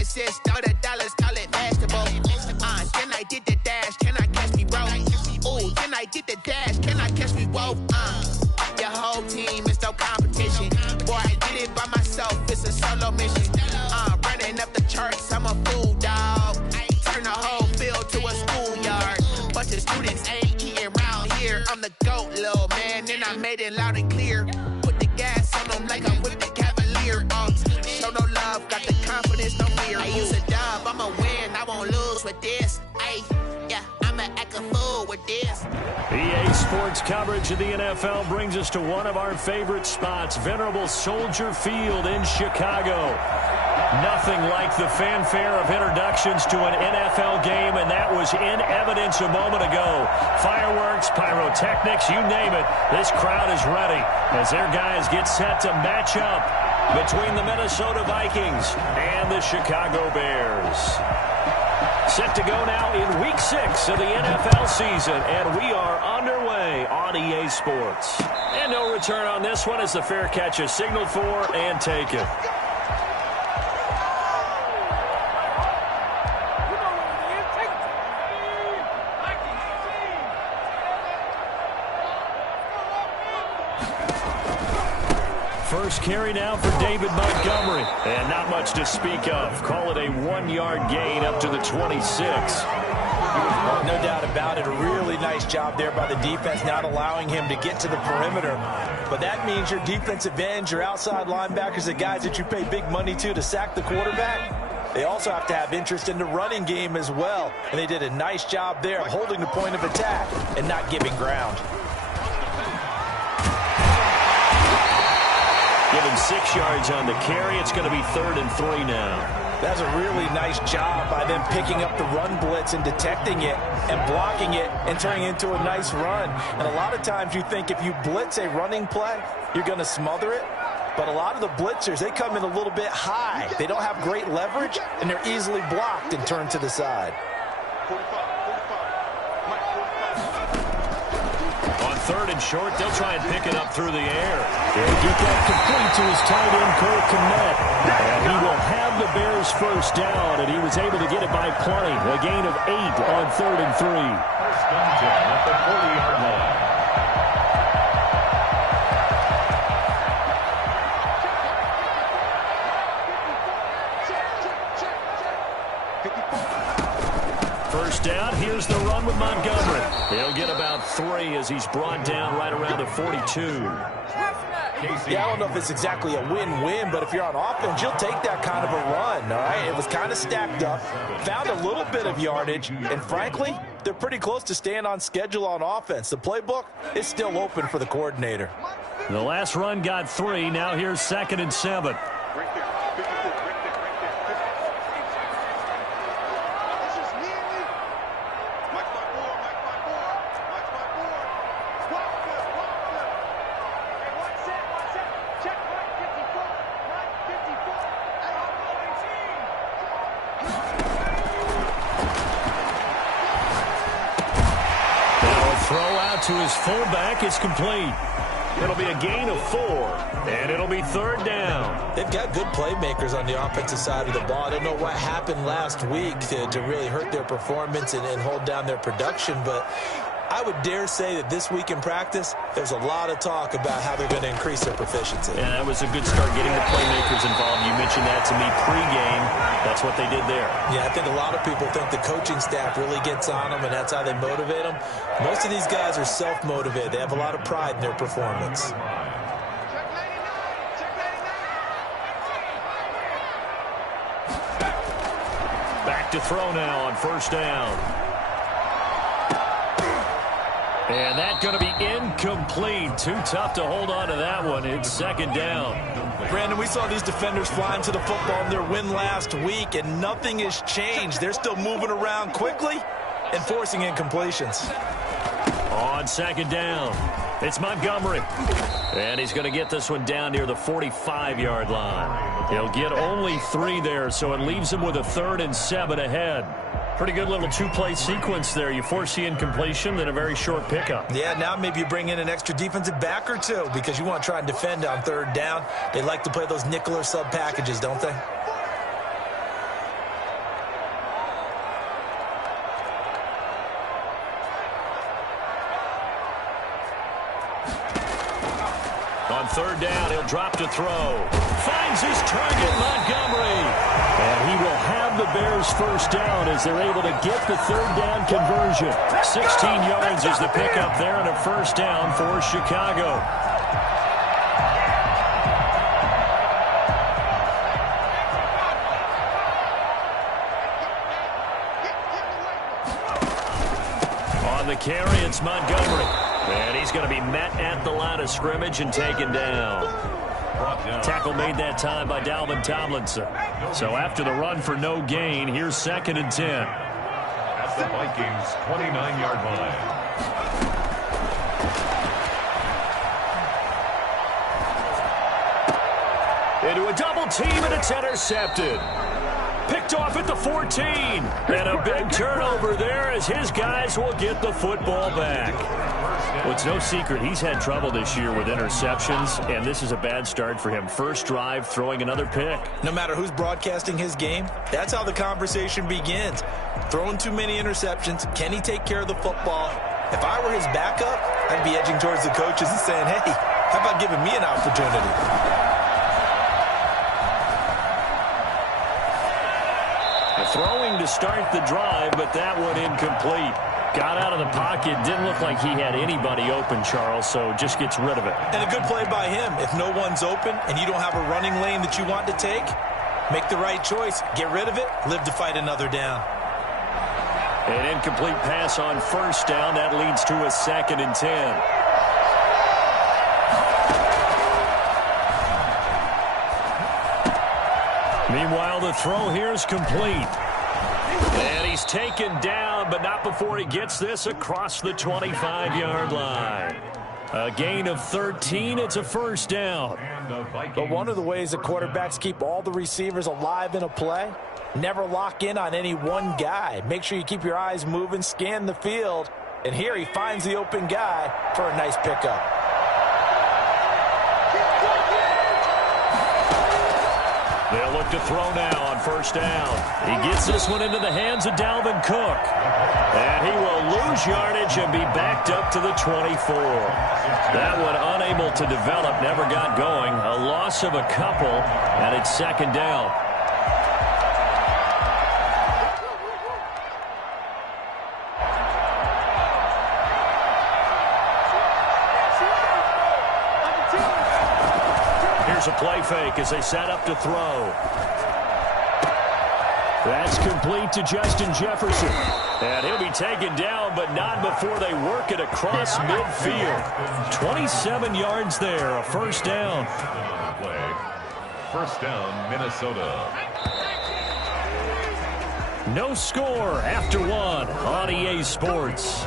resist all the dollars, call it basketball. Then I did the dash, can I catch me roll? Ooh, then I did the dash, can I catch me roll? Your whole team is no competition. Boy, I did it by myself, it's a solo mission. Running up the charts, I'm a fool, dog. Turn the whole field to a schoolyard. Bunch of students ain't eating round here. I'm the GOAT, little man, and I made it loud and clear. Put the gas on them like I'm with the Cavalier. Show no love, got the confidence, no fear. I use a dub, I'ma win, I won't lose with this. Yeah, I'ma act a fool with this. EA Sports coverage of the NFL brings us to one of our favorite spots, Venerable Soldier Field in Chicago. Nothing like the fanfare of introductions to an NFL game, and that was in evidence a moment ago. Fireworks, pyrotechnics, you name it. This crowd is ready as their guys get set to match up between the Minnesota Vikings and the Chicago Bears. Set to go now in Week 6 of the NFL season, and we are underway on EA Sports. And no return on this one as the fair catch is signaled for and taken. First carry now for David Montgomery. And not much to speak of. Call it a 1-yard gain up to the 26. No doubt about it. A really nice job there by the defense, not allowing him to get to the perimeter. But that means your defensive ends, your outside linebackers, the guys that you pay big money to sack the quarterback, they also have to have interest in the running game as well. And they did a nice job there of holding the point of attack and not giving ground. Give him 6 yards on the carry. It's going to be 3rd and 3 now. That's a really nice job by them picking up the run blitz and detecting it and blocking it and turning it into a nice run. And a lot of times you think if you blitz a running play, you're going to smother it. But a lot of the blitzers, they come in a little bit high. They don't have great leverage, and they're easily blocked and turned to the side. On 3rd and short, they'll try and pick it up through the air. They'll get that complete to his tight end, Cole Kmet. And he will have the Bears first down, and he was able to get it by plenty. A gain of 8 on 3rd and 3. First down at the 40-yard line. First down, here's the run with Montgomery. He'll get about 3 as he's brought down right around the 42. Yeah, I don't know if it's exactly a win-win, but if you're on offense, you'll take that kind of a run, all right? It was kind of stacked up, found a little bit of yardage, and frankly, they're pretty close to staying on schedule on offense. The playbook is still open for the coordinator. The last run got 3. Now here's 2nd and 7. To his fullback is complete. It'll be a gain of 4, and it'll be 3rd down. They've got good playmakers on the offensive side of the ball. I don't know what happened last week to really hurt their performance and hold down their production, but I would dare say that this week in practice, there's a lot of talk about how they're going to increase their proficiency. Yeah, that was a good start getting the playmakers involved. You mentioned that to me pregame. That's what they did there. Yeah, I think a lot of people think the coaching staff really gets on them, and that's how they motivate them. Most of these guys are self-motivated. They have a lot of pride in their performance. Back to throw now on 1st down. And that's going to be incomplete. Too tough to hold on to that one. It's 2nd down. Brandon, we saw these defenders flying to the football in their win last week, and nothing has changed. They're still moving around quickly and forcing incompletions. On 2nd down, it's Montgomery. And he's going to get this one down near the 45-yard line. He'll get only 3 there, so it leaves him with a 3rd and 7 ahead. Pretty good little 2-play sequence there. You force the incompletion, then a very short pickup. Yeah, now maybe you bring in an extra defensive back or 2 because you want to try and defend on 3rd down. They like to play those nickel or sub packages, don't they? third down. He'll drop to throw. Finds his target, Montgomery. And he will have the Bears first down as they're able to get the third down conversion. 16 yards is the pickup there and a first down for Chicago. On the carry, it's Montgomery. And he's going to be met at the line of scrimmage and taken down. Tackle made that time by Dalvin Tomlinson. So after the run for no gain, here's 2nd and 10. At the Vikings' 29-yard line. Into a double team, and it's intercepted. Picked off at the 14. And a big turnover there as his guys will get the football back. Well, it's no secret he's had trouble this year with interceptions, and this is a bad start for him. First drive, throwing another pick. No matter who's broadcasting his game, that's how the conversation begins. Throwing too many interceptions. Can he take care of the football? If I were his backup, I'd be edging towards the coaches and saying, hey, how about giving me an opportunity? Throwing to start the drive, but that one incomplete. Got out of the pocket. Didn't look like he had anybody open, Charles, so just gets rid of it. And a good play by him. If no one's open and you don't have a running lane that you want to take, make the right choice. Get rid of it. Live to fight another down. An incomplete pass on first down. That leads to a 2nd and 10. Meanwhile, the throw here is complete. And he's taken down, but not before he gets this across the 25-yard line. A gain of 13. It's a first down. But one of the ways that quarterbacks keep all the receivers alive in a play, never lock in on any one guy. Make sure you keep your eyes moving, scan the field. And here he finds the open guy for a nice pickup. They'll look to throw now on first down. He gets this one into the hands of Dalvin Cook. And he will lose yardage and be backed up to the 24. That one unable to develop, never got going. A loss of a couple, and it's 2nd down. Here's a play fake as they set up to throw. That's complete to Justin Jefferson. And he'll be taken down, but not before they work it across midfield. 27 yards there, a first down. First down, Minnesota. No score after one on EA Sports.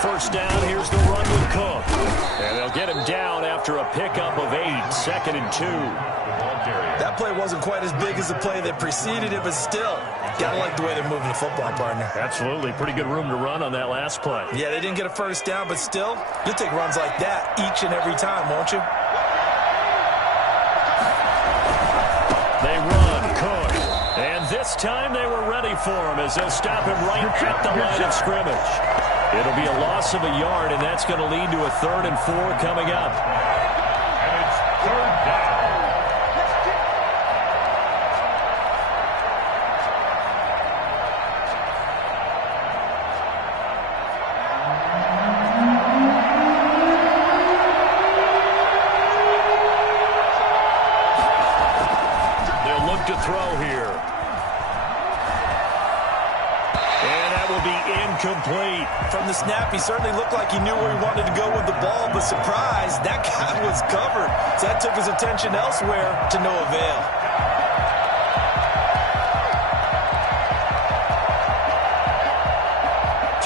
First down, here's the run with Cook. And they'll get him down after a pickup of 8, 2nd and 2. That play wasn't quite as big as the play that preceded it, but still, gotta like the way they're moving the football, partner. Absolutely. Pretty good room to run on that last play. Yeah, they didn't get a first down, but still, you'll take runs like that each and every time, won't you? They run, Cook. And this time they were ready for him as they'll stop him right at the line of scrimmage. It'll be a loss of a yard, and that's going to lead to a 3rd and 4 coming up. And it's 3rd down. They'll look to throw here. And that will be incomplete. From the snap, he certainly looked like he knew where he wanted to go with the ball, but surprise, that guy was covered. So that took his attention elsewhere to no avail.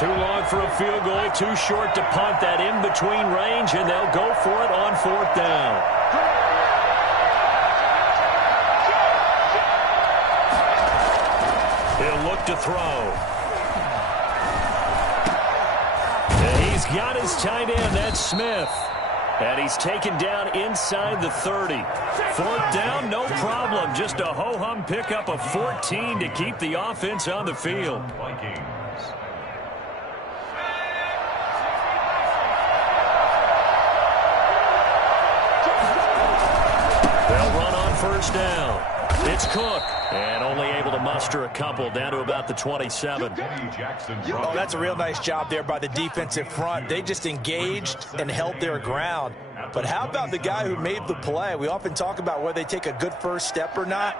Too long for a field goal, too short to punt. That in between range, and they'll go for it on 4th down. He'll look to throw. And he's got his tight end, that's Smith. And he's taken down inside the 30. Fourth down, no problem. Just a ho-hum pickup of 14 to keep the offense on the field. Vikings. They'll run on first down. It's Cook, and only able to muster a couple down to about the 27. Oh, that's a real nice job there by the defensive front. They just engaged and held their ground. But how about the guy who made the play? We often talk about whether they take a good first step or not.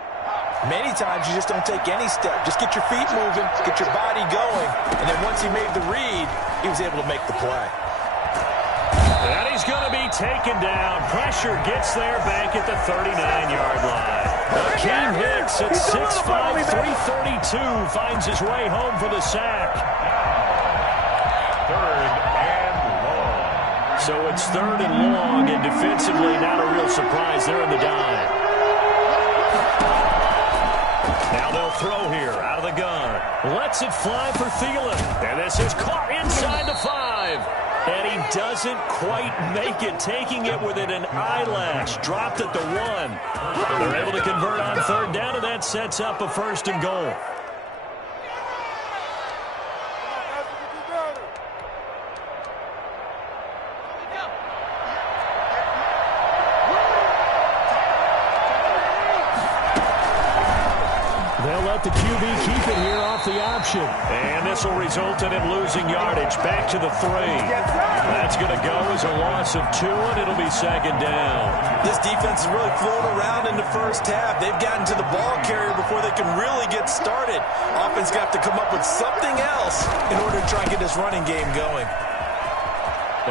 Many times you just don't take any step. Just get your feet moving, get your body going, and then once he made the read, he was able to make the play. And he's going to be taken down. Pressure gets there back at the 39-yard line. Akeem Hicks at 6'5", 332 finds his way home for the sack. Third and long. So it's third and long, and defensively not a real surprise. They're in the dive. Now they'll throw here out of the gun. Lets it fly for Thielen. And this is caught inside the 5. And he doesn't quite make it, taking it within an eyelash. Dropped at the 1. They're able to convert on third down, and that sets up a first and goal. They'll let the QB keep it here off the option. And this will result in him losing yardage back to the 3. That's going to go as a loss of 2, and it'll be second down. This defense is really flown around in the first half. They've gotten to the ball carrier before they can really get started. Offense got to come up with something else in order to try and get this running game going.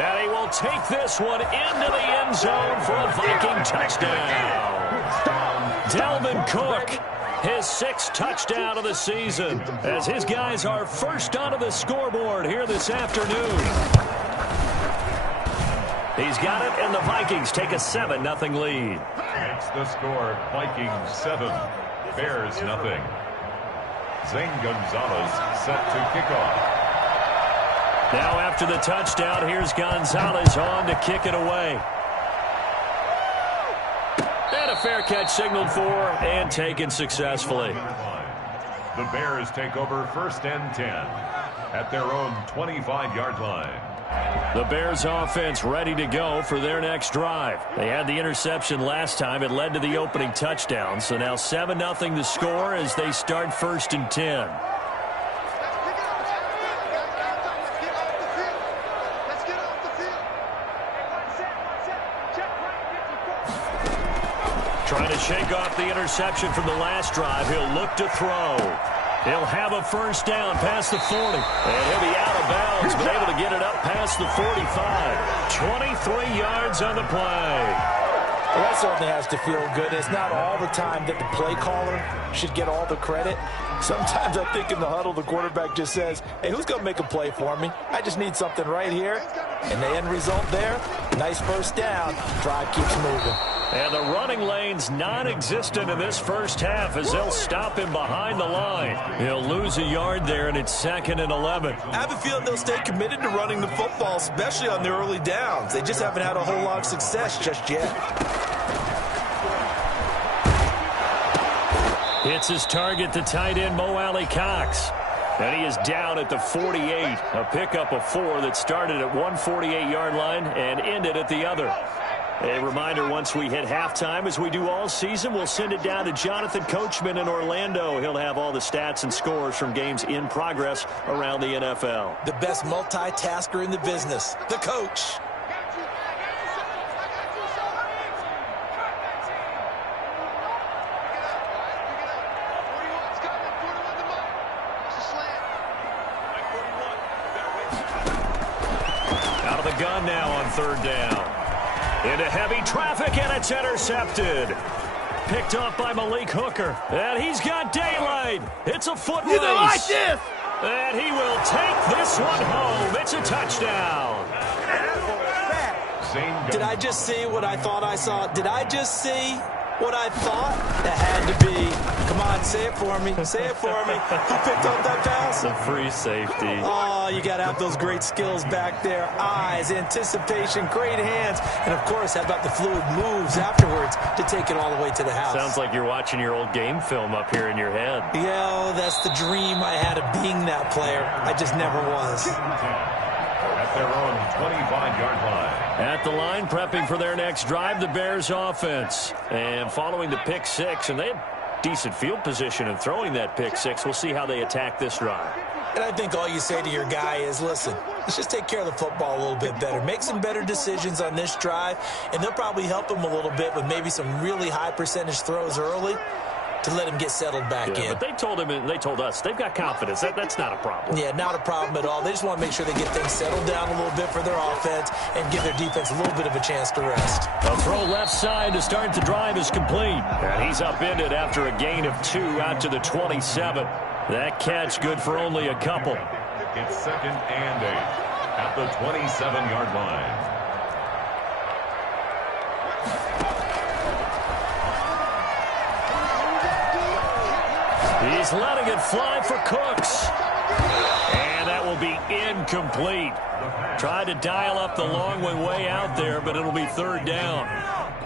And he will take this one into the end zone for a Viking touchdown. Dalvin Cook, his 6th touchdown of the season, as his guys are first onto the scoreboard here this afternoon. He's got it, and the Vikings take a 7-0 lead. Makes the score Vikings 7, Bears 0. Zane Gonzalez set to kick off. Now after the touchdown, here's Gonzalez on to kick it away. And a fair catch signaled for and taken successfully. The Bears take over first and 10 at their own 25-yard line. The Bears offense ready to go for their next drive. They had the interception last time. It led to the opening touchdown. So now 7-0 the score as they start first and 10. Trying to shake off the interception from the last drive. He'll look to throw. He'll have a first down past the 40. And he'll be out of bounds, but able to get it up past the 45. 23 yards on the play. Well, that certainly has to feel good. It's not all the time that the play caller should get all the credit. Sometimes I think in the huddle, the quarterback just says, hey, who's going to make a play for me? I just need something right here. And the end result there, nice first down. Drive keeps moving. And the running lane's non-existent in this first half as they'll stop him behind the line. He'll lose a yard there, and it's 2nd and 11. I have a feeling they'll stay committed to running the football, especially on their early downs. They just haven't had a whole lot of success just yet. Hits his target, the tight end, Mo Alley-Cox. And he is down at the 48. A pickup of 4 that started at 148-yard line and ended at the other. A reminder, once we hit halftime, as we do all season, we'll send it down to Jonathan Coachman in Orlando. He'll have all the stats and scores from games in progress around the NFL. The best multitasker in the business, the coach. Out of the gun now on third down. Into heavy traffic, and it's intercepted. Picked off by Malik Hooker. And he's got daylight. It's a foot race. Like this. And he will take this one home. It's a touchdown. Did I just see what I thought I saw? Did I just see What I thought, that had to be, come on, say it for me. Say it for me. Who picked up that pass? The free safety. Oh, you got to have those great skills back there. Eyes, anticipation, great hands. And, of course, how about the fluid moves afterwards to take it all the way to the house? Sounds like you're watching your old game film up here in your head. Yeah, that's the dream I had of being that player. I just never was. At their own 25-yard line. At the line, prepping for their next drive, the Bears offense. And following the pick six, and they had decent field position in throwing that pick six. We'll see how they attack this drive. And I think all you say to your guy is, listen, let's just take care of the football a little bit better. Make some better decisions on this drive, and they'll probably help him a little bit with maybe some really high percentage throws early to let him get settled back in. But they told him, and they told us, they've got confidence. That's not a problem. Yeah, not a problem at all. They just want to make sure they get things settled down a little bit for their offense and give their defense a little bit of a chance to rest. A throw left side to start the drive is complete. And he's upended after a gain of 2 out to the 27. That catch good for only a couple. It's 2nd and 8 at the 27-yard line. He's letting it fly for Cooks. And that will be incomplete. Tried to dial up the long way out there, but it'll be 3rd down.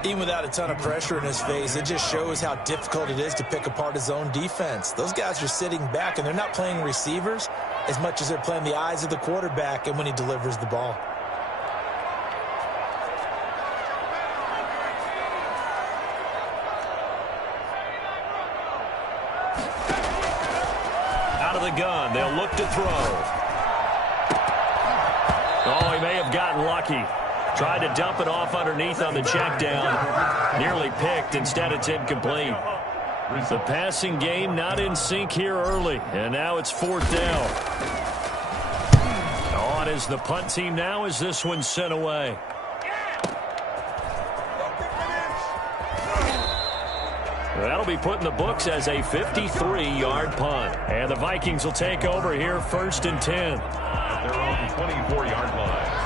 Even without a ton of pressure in his face, it just shows how difficult it is to pick apart his own defense. Those guys are sitting back, and they're not playing receivers as much as they're playing the eyes of the quarterback and when he delivers the ball. Out of the gun, they'll look to throw. Oh, he may have gotten lucky. Tried to dump it off underneath on the check down. Nearly picked. Instead, it's incomplete. The passing game not in sync here early. And now it's 4th down. On is the punt team now as this one's sent away. That'll be put in the books as a 53-yard punt. And the Vikings will take over here 1st and 10. At their own 24-yard line.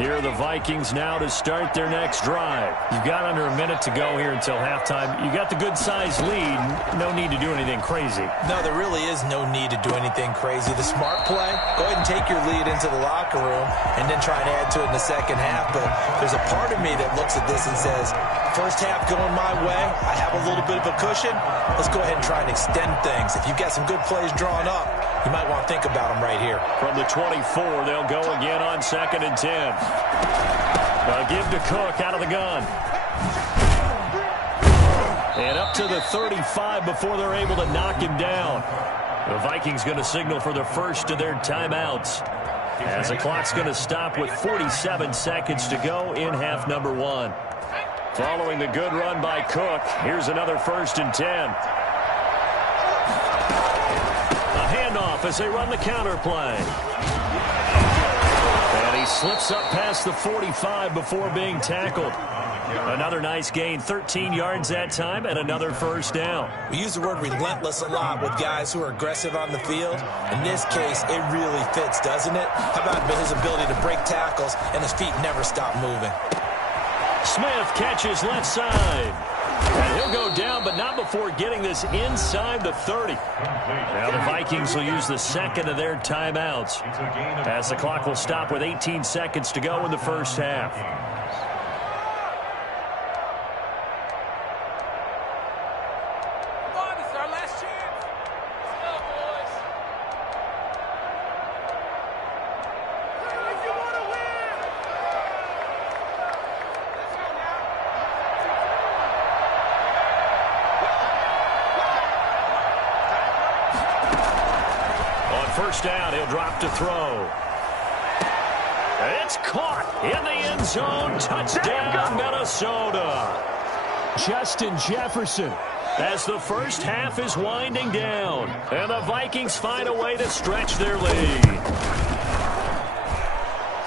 Here are the Vikings now to start their next drive. You've got under a minute to go here until halftime. You got the good-sized lead. No need to do anything crazy. No, there really is no need to do anything crazy. The smart play, go ahead and take your lead into the locker room and then try and add to it in the second half. But there's a part of me that looks at this and says, first half going my way, I have a little bit of a cushion. Let's go ahead and try and extend things. If you've got some good plays drawn up, you might want to think about them right here. From the 24, they'll go again on 2nd and 10. Give to Cook out of the gun. And up to the 35 before they're able to knock him down. The Vikings going to signal for the first of their timeouts, as the clock's going to stop with 47 seconds to go in half number 1. Following the good run by Cook, here's another 1st and 10. A handoff as they run the counter play. And he slips up past the 45 before being tackled. Another nice gain, 13 yards that time, and another 1st down. We use the word relentless a lot with guys who are aggressive on the field. In this case, it really fits, doesn't it? How about his ability to break tackles and his feet never stop moving? Smith catches left side. And he'll go down, but not before getting this inside the 30. Now the Vikings will use the second of their timeouts, as the clock will stop with 18 seconds to go in the first half. First down, he'll drop to throw. It's caught in the end zone. Touchdown, Minnesota. Justin Jefferson, as the first half is winding down, and the Vikings find a way to stretch their lead.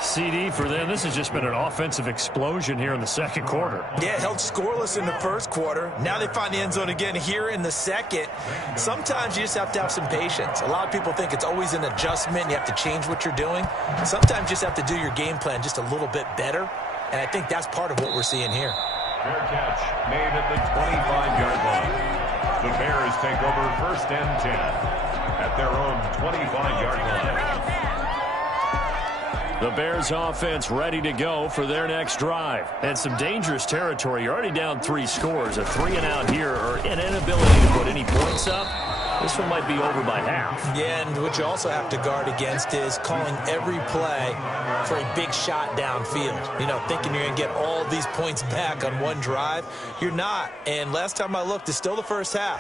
CD for them. This has just been an offensive explosion here in the second quarter. Yeah, held scoreless in the first quarter. Now they find the end zone again here in the second. Sometimes you just have to have some patience. A lot of people think it's always an adjustment. You have to change what you're doing. Sometimes you just have to do your game plan just a little bit better. and I think that's part of what we're seeing here. Fair catch made at the 25-yard line. The Bears take over 1st and 10 at their own 25-yard line. The Bears offense ready to go for their next drive. And some dangerous territory. You're already down 3 scores. A 3-and-out here or an inability to put any points up. This one might be over by half. Yeah, and what you also have to guard against is calling every play for a big shot downfield. You know, thinking you're going to get all these points back on one drive. You're not. And last time I looked, it's still the first half.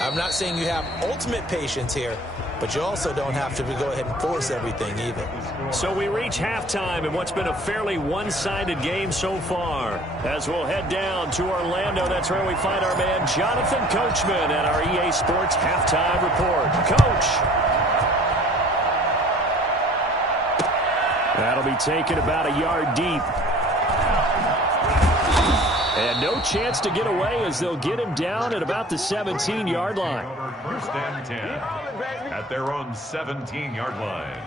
I'm not saying you have ultimate patience here, but you also don't have to go ahead and force everything either. So we reach halftime in what's been a fairly one-sided game so far. As we'll head down to Orlando, that's where we find our man Jonathan Coachman at our EA Sports Halftime Report. Coach. That'll be taken about a yard deep. And no chance to get away as they'll get him down at about the 17-yard line. 1st and 10 at their own 17-yard line.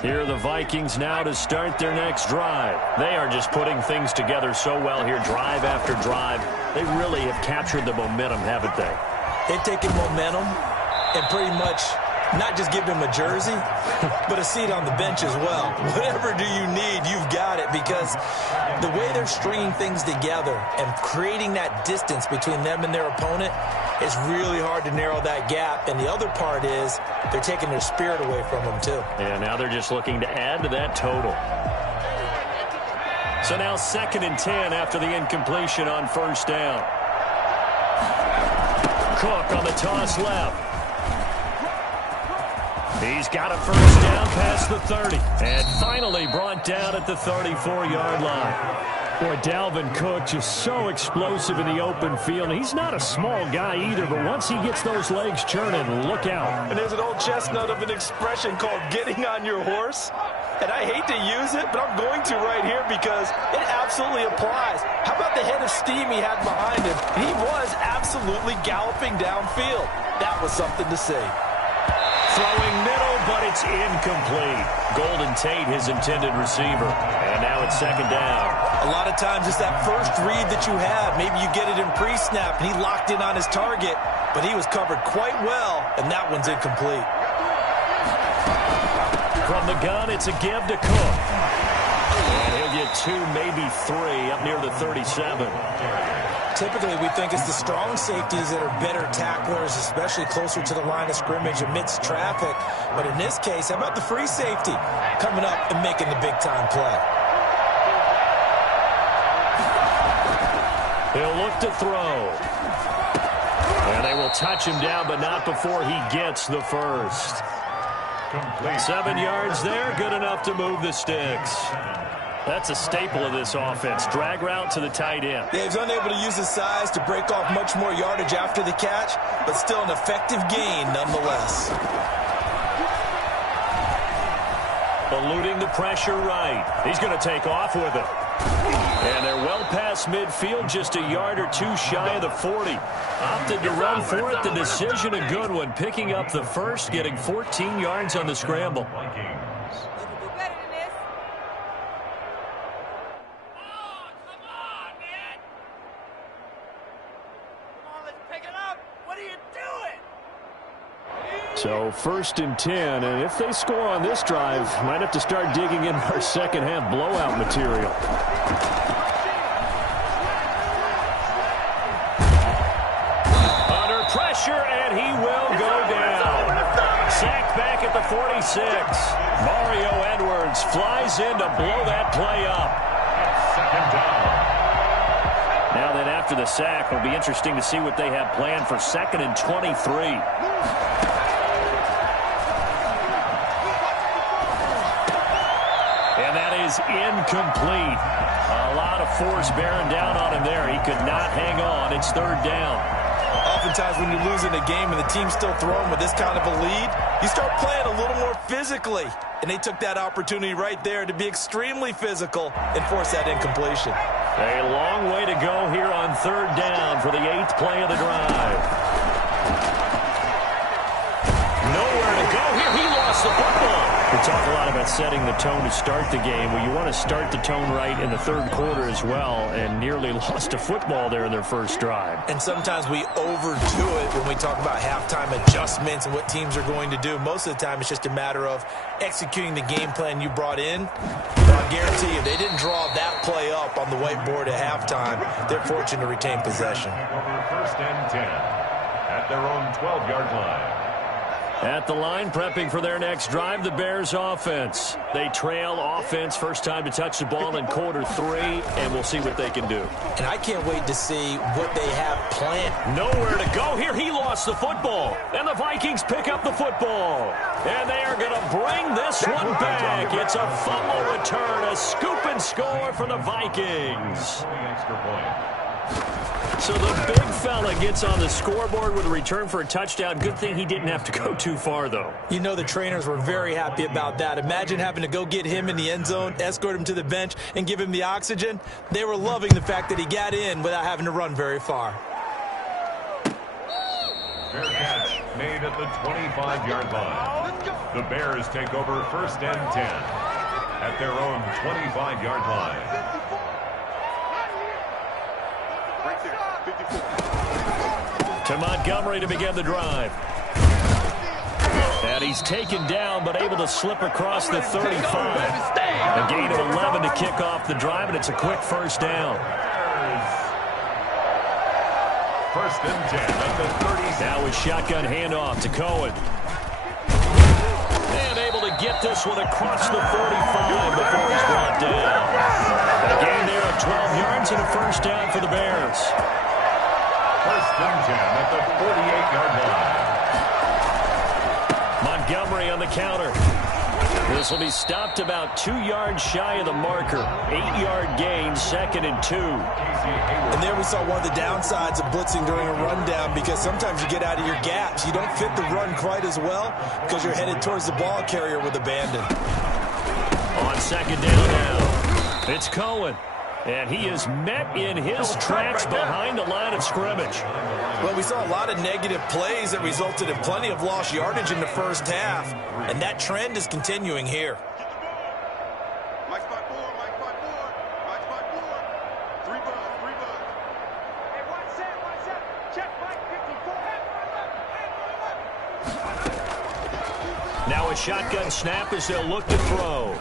Here are the Vikings now to start their next drive. They are just putting things together so well here, drive after drive. They really have captured the momentum, haven't they? They've taken momentum and pretty much not just give him a jersey, but a seat on the bench as well. Whatever do you need, you've got it, because the way they're stringing things together and creating that distance between them and their opponent, it's really hard to narrow that gap. And the other part is they're taking their spirit away from them, too. And now they're just looking to add to that total. So now 2nd and 10 after the incompletion on 1st down. Cook on the toss left. He's got a 1st down past the 30. And finally brought down at the 34-yard line. Boy, Dalvin Cook just so explosive in the open field. He's not a small guy either, but once he gets those legs churning, look out. And there's an old chestnut of an expression called getting on your horse. And I hate to use it, but I'm going to right here because it absolutely applies. How about the head of steam he had behind him? He was absolutely galloping downfield. That was something to see. Throwing middle, but it's incomplete. Golden Tate, his intended receiver. And now it's 2nd down. A lot of times it's that first read that you have. Maybe you get it in pre-snap, and he locked in on his target, but he was covered quite well, and that one's incomplete. From the gun, it's a give to Cook. And he'll get 2, maybe 3 up near the 37. Typically, we think it's the strong safeties that are better tacklers, especially closer to the line of scrimmage amidst traffic. But in this case, how about the free safety coming up and making the big-time play? He'll look to throw. And they will touch him down, but not before he gets the 1st. Complete. 7 yards there, good enough to move the sticks. That's a staple of this offense. Drag route to the tight end. Yeah, he's unable to use his size to break off much more yardage after the catch, but still an effective gain nonetheless. Eluding the pressure right. He's going to take off with it. And they're well past midfield, just a yard or 2 shy of the 40. Opted to run for it. The decision a good one. Picking up the 1st, getting 14 yards on the scramble. So 1st and 10, and if they score on this drive, might have to start digging in our second half blowout material. Under pressure, and he will go down. Sacked back at the 46. Mario Edwards flies in to blow that play up. 2nd down. Now then, after the sack, it'll be interesting to see what they have planned for 2nd and 23. Incomplete. A lot of force bearing down on him there. He could not hang on. It's 3rd down. Oftentimes when you're losing a game and the team's still throwing with this kind of a lead, you start playing a little more physically. And they took that opportunity right there to be extremely physical and force that incompletion. A long way to go here on 3rd down for the 8th play of the drive. lost the football. We talk a lot about setting the tone to start the game. Well, you want to start the tone right in the third quarter as well, and nearly lost a football there in their first drive. And sometimes we overdo it when we talk about halftime adjustments and what teams are going to do. Most of the time, it's just a matter of executing the game plan you brought in. But I guarantee you, they didn't draw that play up on the whiteboard at halftime. They're fortunate to retain possession. Over first and 10 at their own 12-yard line. At the line, prepping for their next drive, the Bears offense. They trail offense, first time to touch the ball in quarter 3, and we'll see what they can do. And I can't wait to see what they have planned. Nowhere to go here. He lost the football, and the Vikings pick up the football. And they are going to bring this one back. It's a fumble return, a scoop and score for the Vikings. Extra point. So the big fella gets on the scoreboard with a return for a touchdown. Good thing he didn't have to go too far, though. You know the trainers were very happy about that. Imagine having to go get him in the end zone, escort him to the bench, and give him the oxygen. They were loving the fact that he got in without having to run very far. Fair catch made at the 25-yard line. The Bears take over first and 10 at their own 25-yard line. To Montgomery to begin the drive. And he's taken down, but able to slip across the 35. A gain of 11 to kick off the drive, and it's a quick first down. First and 10 at the 30. Now a shotgun handoff to Cohen. And able to get this one across the 45 before he's brought down. A gain there of 12 yards and a first down for the Bears. First and 10 at the 48-yard line. Montgomery on the counter. This will be stopped about 2 yards shy of the marker. 8-yard gain, second and 2. And there we saw one of the downsides of blitzing during a rundown, because sometimes you get out of your gaps. You don't fit the run quite as well because you're headed towards the ball carrier with abandon. On second down now, it's Cohen. And he is met in his tracks behind the line of scrimmage. Well, we saw a lot of negative plays that resulted in plenty of lost yardage in the first half, and that trend is continuing here. Now a shotgun snap as they'll look to throw.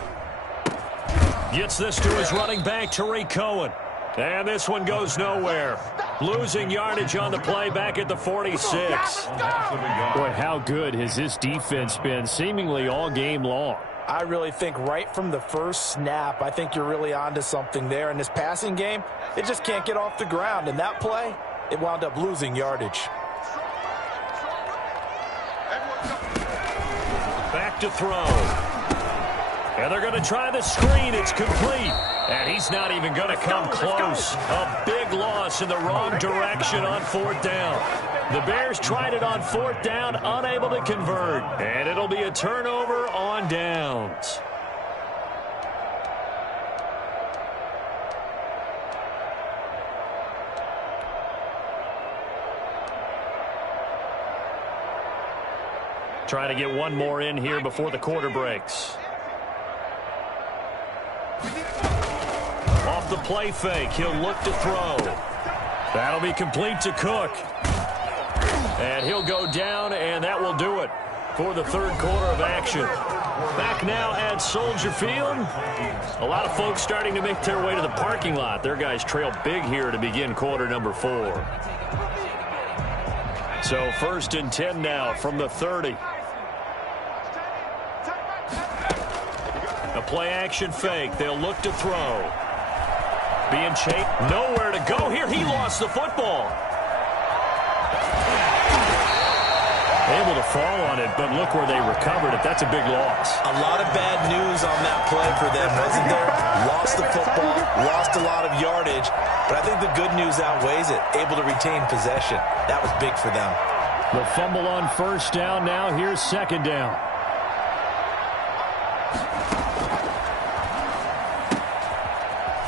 Gets this to his running back, Tariq Cohen. And this one goes nowhere. Losing yardage on the play back at the 46. Boy, how good has this defense been seemingly all game long? I really think right from the first snap, I think you're really onto something there. In this passing game, it just can't get off the ground. And that play, it wound up losing yardage. Back to throw. And they're going to try the screen. It's complete. And he's not even going to come close. A big loss in the wrong direction on fourth down. The Bears tried it on fourth down, unable to convert. And it'll be a turnover on downs. Trying to get one more in here before the quarter breaks. Off the play fake, he'll look to throw. That'll be complete to Cook. And he'll go down, and that will do it for the third quarter of action. Back now at Soldier Field. A lot of folks starting to make their way to the parking lot. Their guys trail big here to begin quarter number 4. So first and 10 now from the 30. A play-action fake. They'll look to throw. Being chased. Nowhere to go here. He lost the football. Able to fall on it, but look where they recovered it. That's a big loss. A lot of bad news on that play for them, wasn't there? Lost the football, lost a lot of yardage, but I think the good news outweighs it. Able to retain possession. That was big for them. The fumble on first down. Now here's second down.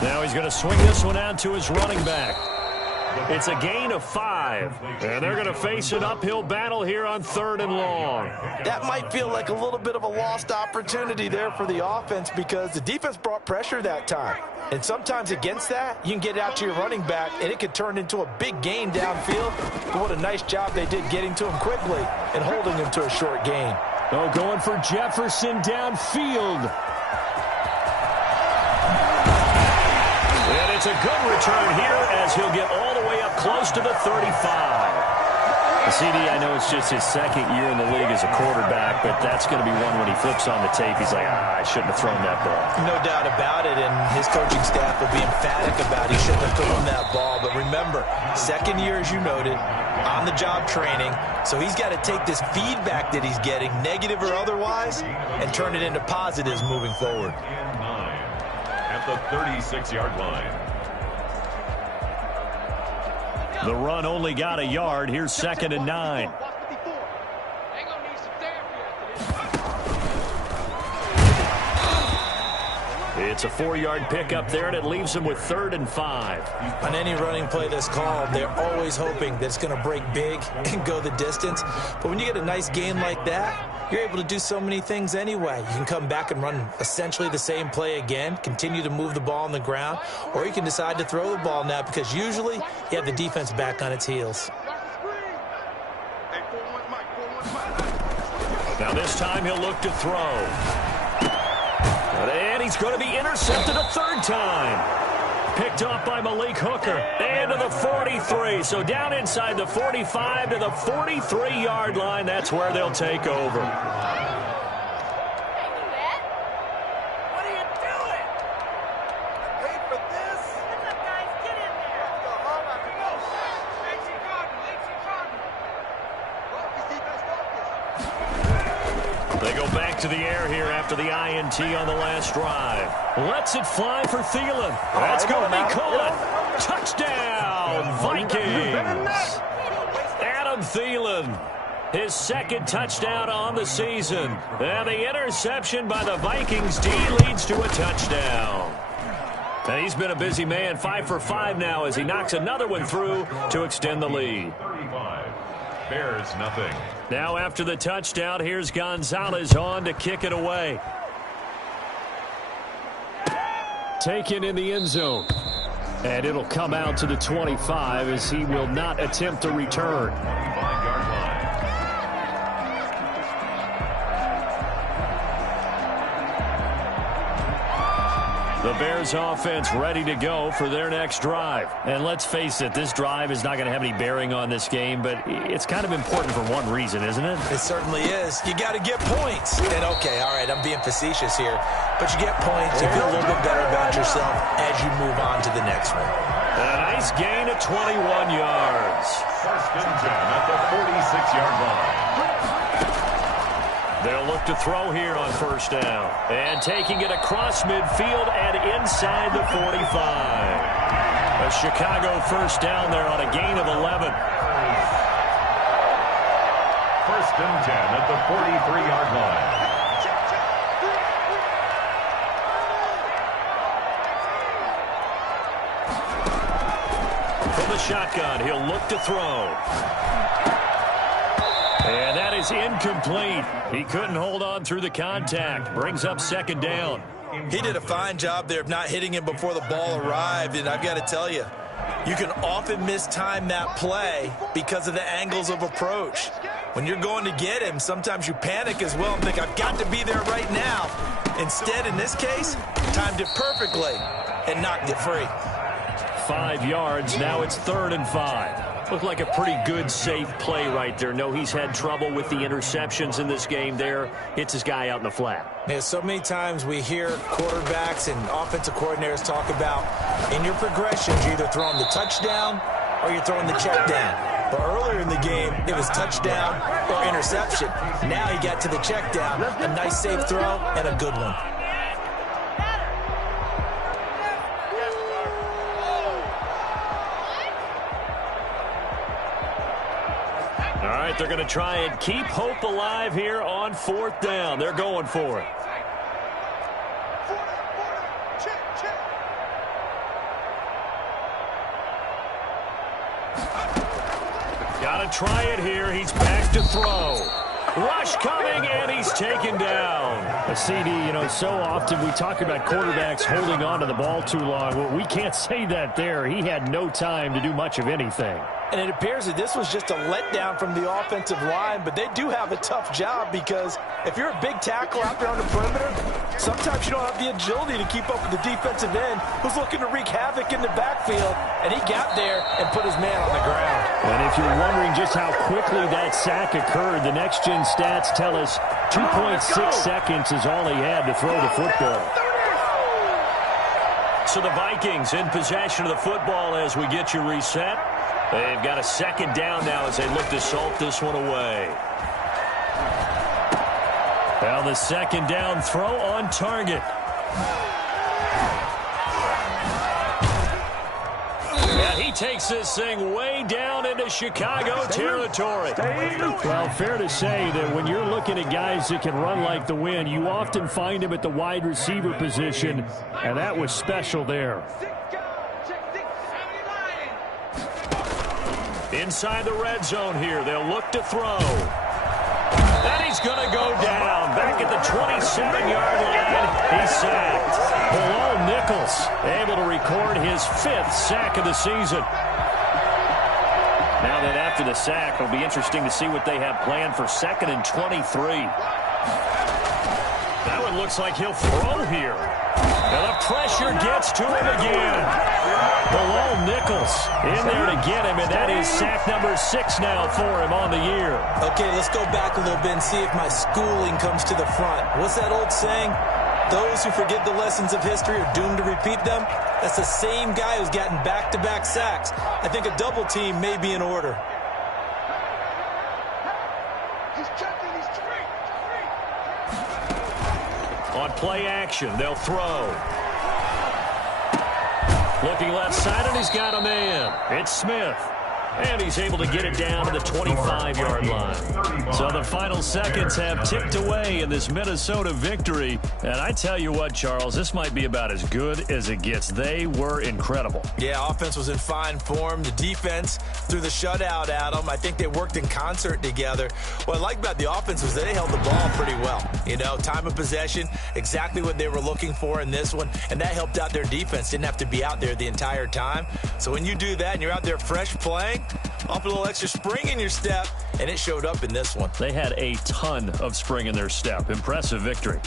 Now he's going to swing this one out to his running back. It's a gain of 5, and they're going to face an uphill battle here on 3rd and long. That might feel like a little bit of a lost opportunity there for the offense because the defense brought pressure that time. And sometimes against that, you can get out to your running back, and it could turn into a big gain downfield. But what a nice job they did getting to him quickly and holding him to a short gain. Oh, going for Jefferson downfield. And it's a good return here as he'll get all the way up close to the 35. CD, I know it's just his 2nd year in the league as a quarterback, but that's going to be one when he flips on the tape, he's like, I shouldn't have thrown that ball. No doubt about it, and his coaching staff will be emphatic about he shouldn't have thrown that ball. But remember, 2nd year, as you noted, on-the-job training, so he's got to take this feedback that he's getting, negative or otherwise, and turn it into positives moving forward. At the 36-yard line. The run only got a yard. Here's 2nd and 9. It's a 4-yard pickup there, and it leaves him with 3rd and 5. On any running play that's called, they're always hoping that it's going to break big and go the distance. But when you get a nice gain like that, you're able to do so many things anyway. You can come back and run essentially the same play again, continue to move the ball on the ground, or you can decide to throw the ball now because usually you have the defense back on its heels. Now this time he'll look to throw. And he's going to be intercepted a 3rd time. Picked off by Malik Hooker. And to the 43. So down inside the 45 to the 43-yard line. That's where they'll take over. They go back to the air here after the INT on the last drive. Lets it fly for Thielen. That's going to be caught. Touchdown, Vikings. Adam Thielen, his 2nd touchdown on the season. And the interception by the Vikings D leads to a touchdown. And he's been a busy man, 5 for 5 now as he knocks another one through to extend the lead. 35. Bears nothing. Now after the touchdown, here's Gonzalez on to kick it away. Taken in the end zone. And it'll come out to the 25 as he will not attempt to return. 5-yard line. The Bears offense ready to go for their next drive. And let's face it, this drive is not going to have any bearing on this game, but it's kind of important for one reason, isn't it? It certainly is. You got to get points. And okay, all right, I'm being facetious here, but you get points, you feel a little bit better about yourself as you move on to the next one. A nice gain of 21 yards. 1st and 10 at the 46-yard line. They'll look to throw here on 1st down. And taking it across midfield and inside the 45. A Chicago 1st down there on a gain of 11. 1st and 10 at the 43-yard line. From the shotgun, he'll look to throw. And that is incomplete. He couldn't hold on through the contact. Brings up 2nd down. He did a fine job there of not hitting him before the ball arrived, and I've got to tell you, you can often mistime that play because of the angles of approach. When you're going to get him, sometimes you panic as well and think, I've got to be there right now. Instead, in this case, timed it perfectly and knocked it free. 5 yards. Now it's 3rd and 5. Looked like a pretty good, safe play right there. No, he's had trouble with the interceptions in this game there. Hits his guy out in the flat. Yeah, so many times we hear quarterbacks and offensive coordinators talk about in your progressions, you're either throwing the touchdown or you're throwing the check down. But earlier in the game, it was touchdown or interception. Now he got to the check down, a nice safe throw, and a good one. All right, they're going to try and keep hope alive here on 4th down. They're going for it. Got to try it here. He's back to throw. Rush coming, and he's taken down. A CD, so often we talk about quarterbacks holding on to the ball too long. Well, we can't say that there. He had no time to do much of anything. And it appears that this was just a letdown from the offensive line, but they do have a tough job because if you're a big tackle out there on the perimeter, sometimes you don't have the agility to keep up with the defensive end who's looking to wreak havoc in the backfield, and he got there and put his man on the ground. And if you're wondering just how quickly that sack occurred, the next-gen stats tell us 2.6 seconds is all he had to throw the football. So the Vikings in possession of the football as we get you reset. They've got a second down now as they look to salt this one away. Well, the second down throw on target. Yeah, he takes this thing way down into Chicago territory. Well, fair to say that when you're looking at guys that can run like the wind, you often find them at the wide receiver position, and that was special there. Inside the red zone here, they'll look to throw. And he's going to go down. Back at the 27-yard line, he's sacked. Bilal Nichols able to record his 5th sack of the season. Now that after the sack, it'll be interesting to see what they have planned for 2nd and 23. That one looks like he'll throw here. And the pressure gets to him again. Bilal Nichols in there to get him, and that is sack number 6 now for him on the year. Okay, let's go back a little bit and see if my schooling comes to the front. What's that old saying? Those who forget the lessons of history are doomed to repeat them. That's the same guy who's gotten back-to-back sacks. I think a double team may be in order. On play action, they'll throw. Looking left side, and he's got a man. It's Smith. And he's able to get it down to the 25-yard line. So the final seconds have ticked away in this Minnesota victory. And I tell you what, Charles, this might be about as good as it gets. They were incredible. Yeah, offense was in fine form. The defense threw the shutout at them. I think they worked in concert together. What I like about the offense was that they held the ball pretty well. Time of possession, exactly what they were looking for in this one. And that helped out their defense. Didn't have to be out there the entire time. So when you do that and you're out there fresh playing, up a little extra spring in your step, and it showed up in this one. They had a ton of spring in their step. Impressive victory.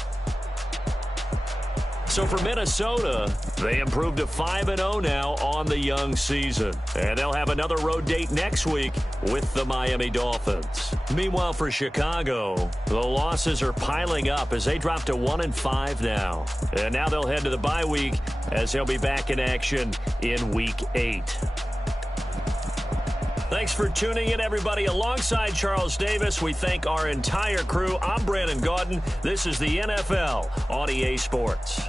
So for Minnesota, they improved to 5-0 now on the young season. And they'll have another road date next week with the Miami Dolphins. Meanwhile, for Chicago, the losses are piling up as they drop to 1-5 now. And now they'll head to the bye week as they'll be back in action in Week 8. Thanks for tuning in, everybody. Alongside Charles Davis, we thank our entire crew. I'm Brandon Gaudin. This is the NFL on EA Sports.